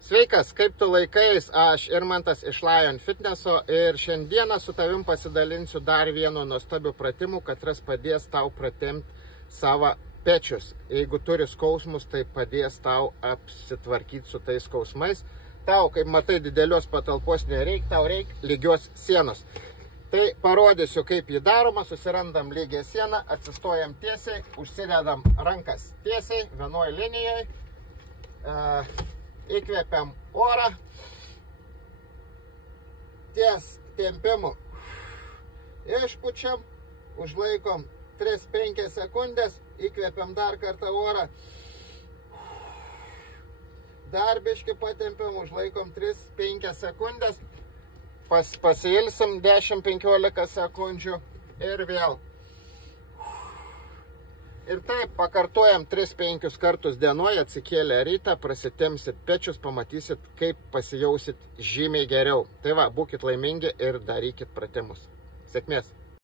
Sveikas, kaip tu laikais, aš Irmantas iš Lion Fitneso ir šiandieną su tavim pasidalinsiu dar vienu nuostabiu pratimu, katras padės tau pratemti savo pečius. Jeigu turi skausmus, tai padės tau apsitvarkyti su tais skausmais. Tau, kaip matai, didelios patalpos nereikia, tau reikia lygios sienos. Tai parodysiu, kaip jį daroma, susirandam lygią sieną, atsistojam tiesiai, užsidedam rankas tiesiai, vienoj linijai. Įkvepiam orą, ties tempimu išpučiam, užlaikom 3-5 sekundės, įkvepiam dar kartą orą, dar biškį patempiam, užlaikom 3-5 sekundės, pasiilsim 10-15 sekundžių ir vėl. Ir taip pakartojam 3-5 kartus dienoje, atsikėlę rytą, prasitemsit pečius, pamatysit, kaip pasijausit žymiai geriau. Tai va, būkit laimingi ir darykit pratimus. Sėkmės!